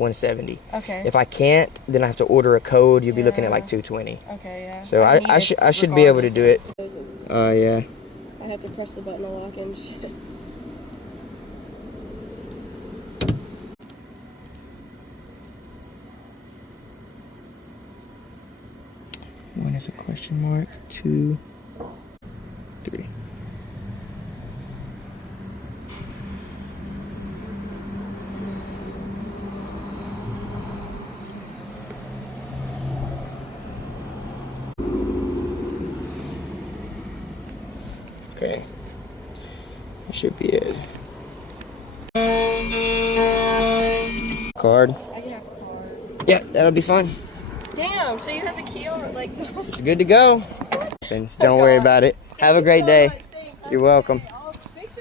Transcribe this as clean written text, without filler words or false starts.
170. Okay. If I can't, then I have to order a code. You'll be looking at like 220. Okay, yeah. So I should be able to do it. Yeah. I have to press the button to lock in shit. One is a question mark. 2, 3. Okay, that should be it. Card. I can have the card. Yeah, that'll be fun. Damn, so you have the key on, like... It's good to go. Don't worry about it. Have a great day. You're welcome.